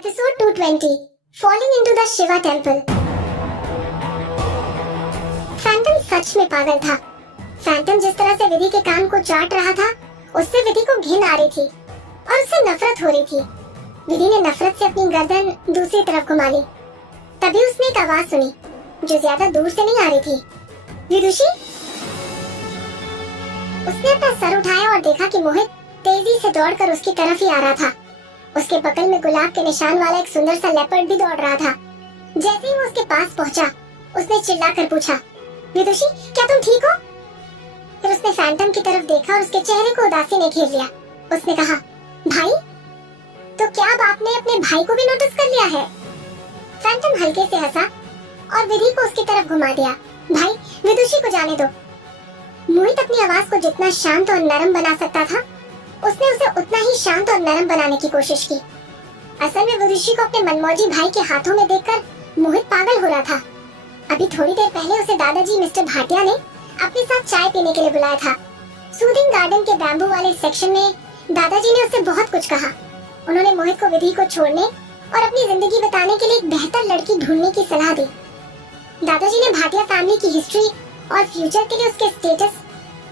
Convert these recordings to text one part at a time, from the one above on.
Episode 220 Falling into the Shiva Temple। Phantom सच में पागल था। फैंटम जिस तरह से विधि के कान को चाट रहा था, उससे विधि को घिन आ रही थी और उससे नफरत हो रही थी। विधि ने नफरत से अपनी गर्दन दूसरी तरफ घुमा ली। तभी उसने एक आवाज सुनी जो ज्यादा दूर से नहीं आ रही थी। विदुषी। उसने अपना सर उठाया और देखा कि मोहित तेजी से दौड़कर उसकी तरफ ही आ रहा था। उसके बगल में गुलाब के निशान वाला एक सुंदर सा लेपर्ड भी दौड़ रहा था। जैसे ही वो उसके पास पहुंचा, उसने चिल्लाकर पूछा, विदुषी क्या तुम ठीक हो? फिर उसने फैंटम की तरफ देखा और उसके चेहरे को उदासी ने घेर लिया। उसने कहा, भाई, तो क्या अब आपने अपने भाई को भी नोटिस कर लिया है? फैंटम हल्के से हंसा और विधि को उसकी तरफ घुमा दिया। भाई, विदुषी को जाने दो। मोहित अपनी आवाज को जितना शांत और नरम बना सकता था, उसने उसे उतना ही शांत और नरम बनाने की कोशिश की। असल में विदुषी को अपने मनमौजी भाई के हाथों में देखकर मोहित पागल हो रहा था। अभी थोड़ी देर पहले उसे दादाजी मिस्टर भाटिया ने अपने साथ चाय पीने के लिए बुलाया था। सूदिंग गार्डन के बैम्बू वाले सेक्शन में दादाजी ने उससे बहुत कुछ कहा। उन्होंने मोहित को विधि को छोड़ने और अपनी जिंदगी बिताने के लिए एक बेहतर लड़की ढूंढने की सलाह दी। दादाजी ने भाटिया फैमिली की हिस्ट्री और फ्यूचर के लिए उसके स्टेटस,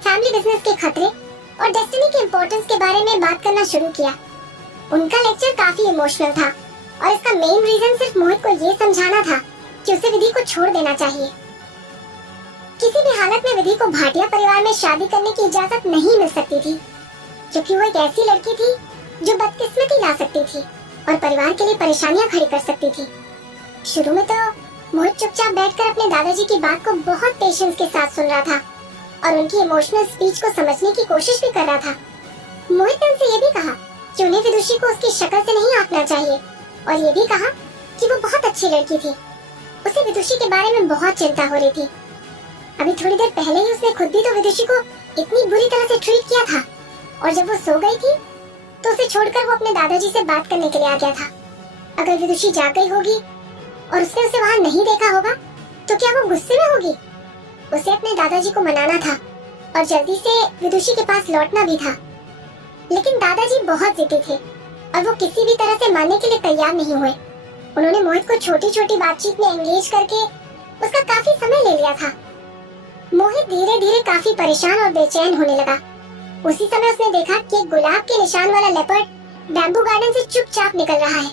फैमिली बिजनेस के खतरे और डेस्टिनी के इम्पोर्टेंस के बारे में बात करना शुरू किया। उनका लेक्चर काफी इमोशनल था और इसका मेन रीजन सिर्फ मोहित को ये समझाना था कि उसे विधि को छोड़ देना चाहिए। किसी भी हालत में विधि को भाटिया परिवार में शादी करने की इजाजत नहीं मिल सकती थी, क्योंकि वो एक ऐसी लड़की थी जो बदकिस्मती ला सकती थी और परिवार के लिए परेशानियां खड़ी कर सकती थी। शुरू में तो मोहित चुपचाप बैठकर अपने दादाजी की बात को बहुत पेशेंस के साथ सुन रहा था और उनकी इमोशनल स्पीच को समझने की कोशिश भी कर रहा था। मोहित ने उनसे ये भी कहा कि उन्हें विदुषी को उसकी शक्ल से नहीं आंकना चाहिए और ये भी कहा कि वो बहुत अच्छी लड़की थी। उसे विदुषी के बारे में बहुत चिंता हो रही थी। अभी थोड़ी देर पहले ही उसने खुद भी तो विदुषी को इतनी बुरी तरह से ट्रीट किया था और जब वो सो गई थी तो उसे छोड़कर वो अपने दादाजी से बात करने के लिए आ गया था। अगर विदुषी जाग गई होगी और उसने उसे वहाँ नहीं देखा होगा तो क्या वो गुस्से में होगी? उसे अपने दादाजी को मनाना था और जल्दी से विदुषी के पास लौटना भी था। लेकिन दादाजी बहुत जिद्दी थे और वो किसी भी तरह से मानने के लिए तैयार नहीं हुए। उन्होंने मोहित को छोटी छोटी बातचीत में एंगेज करके उसका काफी समय ले लिया था। मोहित धीरे धीरे काफी परेशान और बेचैन होने लगा। उसी समय उसने देखा कि एक गुलाब के निशान वाला लेपर्ड बैम्बू गार्डन से चुपचाप निकल रहा है।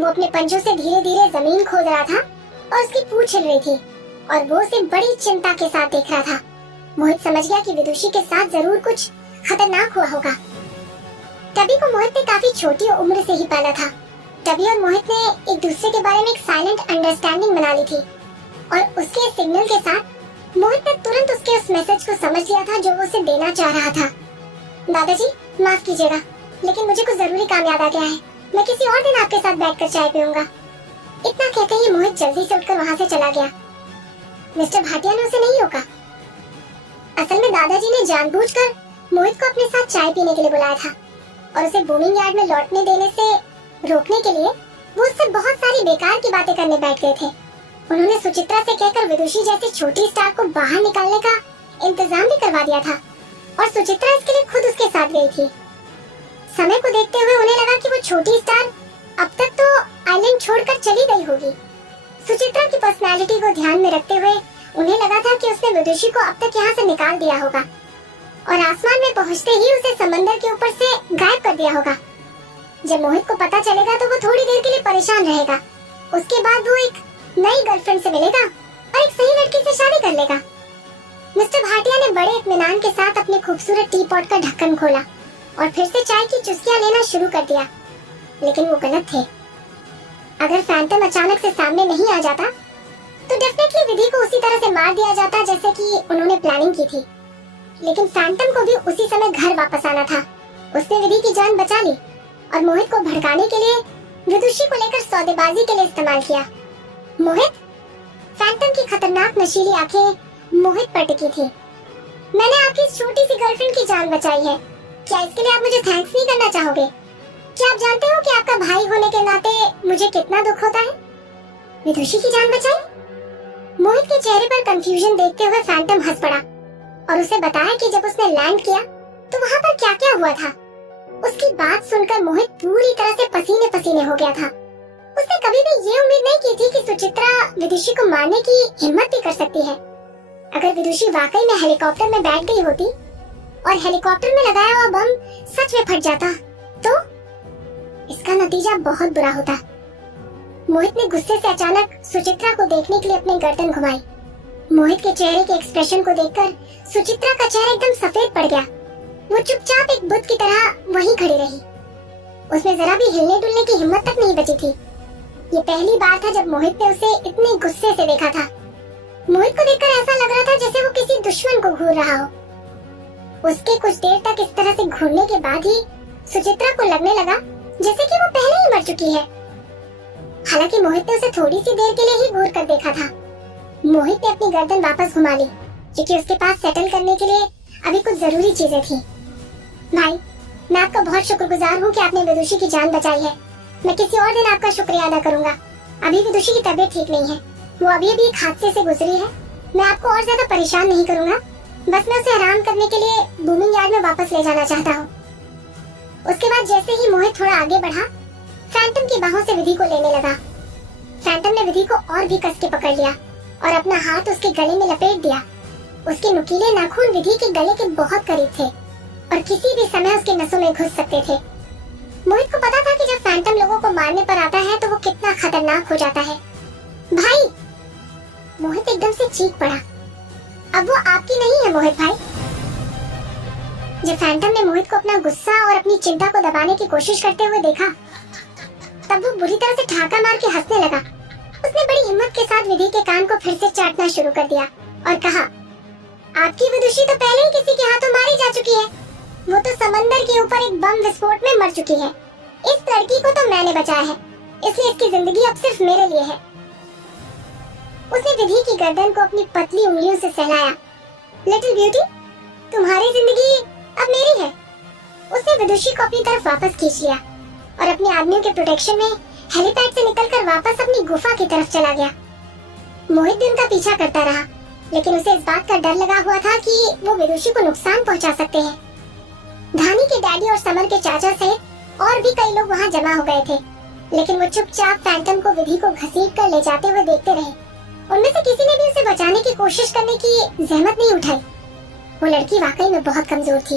वो अपने पंजों से धीरे धीरे जमीन खोद रहा था और उसकी पूंछ हिल रही थी और वो उसे बड़ी चिंता के साथ देख रहा था। मोहित समझ गया कि विदुषी के साथ जरूर कुछ खतरनाक हुआ होगा। टबी को मोहित ने काफी छोटी उम्र से ही पाला था। टबी और मोहित ने एक दूसरे के बारे में एक साइलेंट अंडरस्टैंडिंग बना ली थी और उसके सिग्नल के साथ मोहित ने तुरंत उसके उस मैसेज को समझ लिया था जो वो उसे देना चाह रहा था। दादाजी, माफ कीजिएगा, लेकिन मुझे कुछ जरूरी काम याद आ गया है। मैं किसी और दिन आपके साथ बैठकर चाय पीऊंगा। इतना कहते ही मोहित जल्दी से उठकर वहाँ से चला गया। मिस्टर भाटिया ने उसे नहीं रोका। असल में दादाजी ने जानबूझकर मोहित को अपने साथ चाय पीने के लिए बुलाया था और उसे बूमिंग यार्ड में लौटने देने से रोकने के लिए वो उससे बहुत सारी बेकार की बातें करने बैठ गए थे। उन्होंने सुचित्रा से कहकर विदुषी जैसी छोटी स्टार को बाहर निकालने का इंतजाम भी करवा दिया था और सुचित्रा इसके लिए खुद उसके साथ गई थी। समय को देखते हुए उन्हें लगा कि वो छोटी स्टार अब तक तो आइलैंड छोड़कर चली गई होगी। सुचित्रा की पर्सनालिटी को ध्यान में रखते हुए उन्हें लगा था कि उसने विदुषी को अब तक यहाँ से निकाल दिया होगा और आसमान में पहुँचते ही उसे समंदर के ऊपर से गायब कर दिया होगा। जब मोहित को पता चलेगा तो वो थोड़ी देर के लिए परेशान रहेगा। उसके बाद वो एक नई गर्लफ्रेंड से मिलेगा और एक सही लड़की से शादी कर लेगा। मिस्टर भाटिया ने बड़े इत्मीनान के साथ अपने खूबसूरत टी पॉट का ढक्कन खोला और फिर से चाय की चुस्कियां लेना शुरू कर दिया। लेकिन वो गलत थे। अगर फैंटम अचानक से सामने नहीं आ जाता तो डेफिनेटली विधि को उसी तरह से मार दिया जाता जैसे कि उन्होंने प्लानिंग की थी। लेकिन फैंटम को भी उसी समय घर वापस आना था। उसने विधि की जान बचा ली और मोहित को भड़काने के लिए विदुषी को लेकर सौदेबाजी के लिए इस्तेमाल किया। मोहित, फैंटम की खतरनाक नशीली आंखें मोहित पर टिकी थी। मैंने आपकी इस छोटी सी गर्लफ्रेंड की जान बचाई है। क्या इसके लिए आप मुझे थैंक्स नहीं करना चाहोगे? क्या आप जानते हो कि आपका भाई होने के नाते मुझे कितना दुख होता है? विदुषी की जान बचाई? मोहित के चेहरे पर कंफ्यूजन देखते हुए फैंटम हंस पड़ा और उसे बताया कि जब उसने लैंड किया तो वहाँ पर क्या क्या हुआ था। उसकी बात सुनकर मोहित पूरी तरह से पसीने पसीने हो गया था। उसने कभी भी ये उम्मीद नहीं की थी कि सुचित्रा विदुषी को मारने की हिम्मत भी कर सकती है। अगर विदुषी वाकई में हेलीकॉप्टर में बैठ गई होती और हेलीकॉप्टर में लगाया हुआ बम सच में फट जाता तो इसका नतीजा बहुत बुरा होता। मोहित ने गुस्से से अचानक सुचित्रा को देखने के लिए अपनी गर्दन घुमाई। मोहित के चेहरे के एक्सप्रेशन को देखकर सुचित्रा का चेहरा एकदम सफेद पड़ गया। वो चुपचाप एक बुत की तरह वहीं खड़ी रही। उसमें जरा भी हिलने डुलने की हिम्मत तक नहीं बची थी। ये पहली बार था जब मोहित ने उसे इतने गुस्से से देखा था। मोहित को देखकर ऐसा लग रहा था जैसे वो किसी दुश्मन को घूर रहा हो। उसके कुछ देर तक इस तरह से घूरने के बाद ही सुचित्रा को लगने लगा जैसे कि वो पहले ही मर चुकी है। हालांकि मोहित ने उसे थोड़ी सी देर के लिए ही घूर कर देखा था। मोहित ने अपनी गर्दन वापस घुमा ली क्योंकि उसके पास सेटल करने के लिए अभी कुछ जरूरी चीजें थी। भाई, मैं आपका बहुत शुक्रगुजार हूँ कि आपने विदुषी की जान बचाई है। मैं किसी और दिन आपका शुक्रिया अदा करूंगा। अभी विदुषी की तबीयत ठीक नहीं है, वो अभी एक हादसे से गुजरी है। मैं आपको और ज्यादा परेशान नहीं करूंगा, बस मैं उसे आराम करने के लिए बूमिंग यार्ड में वापस ले जाना चाहता हूँ। उसके बाद जैसे ही मोहित थोड़ा आगे बढ़ा, फैंटम की बाहों से विधि को लेने लगा। फैंटम ने विधि को और भी कस के पकड़ लिया और अपना हाथ उसके गले में लपेट दिया। उसके नुकीले नाखून विधि के गले के बहुत करीब थे और किसी भी समय उसके नसों में घुस सकते थे। मोहित को पता था कि जब फैंटम लोगों को मारने पर आता है तो वो कितना खतरनाक हो जाता है। भाई! मोहित एकदम से चीख पड़ा। अब वो आपकी नहीं है मोहित भाई। जब फैंटम ने मोहित को अपना गुस्सा और अपनी चिंता को दबाने की कोशिश करते हुए देखा, तब वो बुरी तरह से ठहाका मार के हंसने लगा। उसने बड़ी हिम्मत के साथ विधि के कान को फिर से चाटना शुरू कर दिया और कहा, आपकी विदुषी तो पहले ही किसी के हाथों मारी जा चुकी है। वो तो समंदर के ऊपर एक बम विस्फोट में मर चुकी है। इस लड़की को तो मैंने बचाया है, इसलिए इसकी जिंदगी अब सिर्फ मेरे लिए है। उसने विधि की गर्दन को अपनी पतली उंगलियों से सहलाया। लिटिल ब्यूटी, तुम्हारी जिंदगी अब मेरी है। उसने विदुषी को अपनी तरफ वापस खींच लिया और अपने आदमियों के प्रोटेक्शन में हेलीपैड से निकलकर वापस अपनी गुफा की तरफ चला गया। मोहित भी उनका पीछा करता रहा, लेकिन उसे इस बात का डर लगा हुआ था कि वो विदुषी को नुकसान पहुंचा सकते हैं। धानी के डैडी और समर के चाचा सहित और भी कई लोग वहां जमा हो गए थे, लेकिन वो चुपचाप फैंटम को विधि को घसीट कर ले जाते हुए देखते रहे। उनमें से किसी ने भी उसे बचाने की कोशिश करने की जहमत नहीं उठाई। वो लड़की वाकई में बहुत कमजोर थी।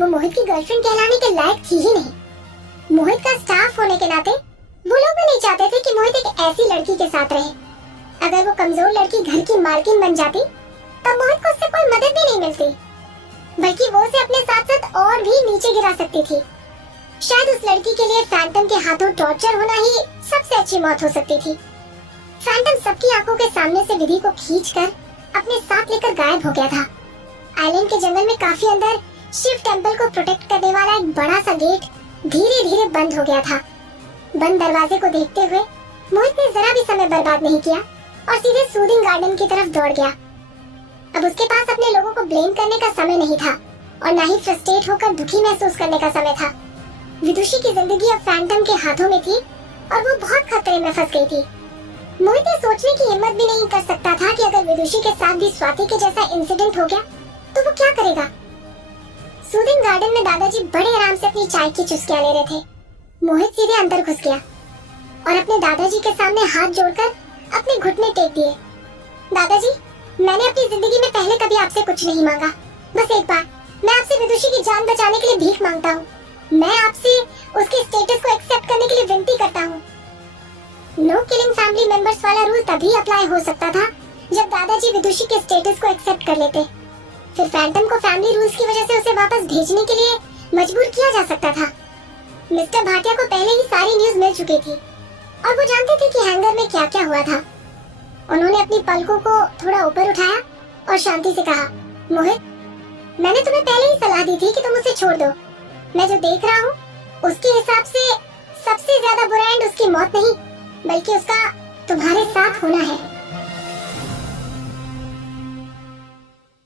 वो मोहित की गर्लफ्रेंड कहलाने के लायक थी ही नहीं। मोहित का स्टाफ होने के नाते वो लोग भी नहीं चाहते थे कि मोहित एक ऐसी लड़की के साथ रहे। अगर वो कमजोर लड़की घर की मालकिन बन जाती, तब मोहित को उससे कोई मदद भी नहीं मिलती, बल्कि वो उसे अपने साथ साथ और भी नीचे गिरा सकती थी। शायद उस लड़की के लिए फैंटम के हाथों टॉर्चर होना ही सबसे अच्छी मौत हो सकती थी। फैंटम सबकी आंखों के सामने से विधि को खींचकर अपने साथ लेकर गायब हो गया था। आइलैंड के जंगल में काफी अंदर शिव टेम्पल को प्रोटेक्ट करने वाला एक बड़ा सा गेट धीरे धीरे बंद हो गया था। बंद दरवाजे को देखते हुए मोहित ने जरा भी समय बर्बाद नहीं किया और सीधे सूदिंग गार्डन की तरफ दौड़ गया। अब उसके पास अपने लोगों को ब्लेम करने का समय नहीं था और न ही फ्रस्ट्रेट होकर दुखी महसूस करने का समय था। विदुषी की जिंदगी अब फैंटम के हाथों में थी और वो बहुत खतरे में फंस गई थी। मोहित ने सोचने की हिम्मत भी नहीं कर सकता था कि अगर विदुषी के साथ भी स्वाति के जैसा इंसिडेंट हो गया तो वो क्या करेगा। सूदिंग गार्डन में दादाजी बड़े आराम से अपनी चाय की चुस्कियां ले रहे थे। मोहित सीधे अंदर घुस गया और अपने दादाजी के सामने हाथ जोड़कर अपने घुटने टेक दिए। दादाजी, मैंने अपनी जिंदगी में पहले कभी आपसे कुछ नहीं मांगा। बस एक बार मैं आपसे विदुषी की जान बचाने के लिए भीख मांगता हूँ। मैं आपसे उसके स्टेटस को एक्सेप्ट करने के लिए विनती करता हूँ। नो किलिंग फैमिली मेंबर्स वाला रूल तभी अप्लाई हो सकता था जब दादाजी विदुषी के स्टेटस को एक्सेप्ट कर लेते। फिर फैंटम को फैमिली रूल्स की वजह से उसे वापस भेजने के लिए मजबूर किया जा सकता था। मिस्टर भाटिया को पहले ही सारी न्यूज मिल चुकी थी और वो जानते थे कि हैंगर में क्या क्या हुआ था। उन्होंने अपनी पलकों को थोड़ा ऊपर उठाया और शांति से कहा, मोहित, मैंने तुम्हें पहले ही सलाह दी थी कि तुम उसे छोड़ दो। मैं जो देख रहा हूँ उसके हिसाब से सबसे ज्यादा बुरा एंड उसकी मौत नहीं, बल्कि उसका तुम्हारे साथ होना है।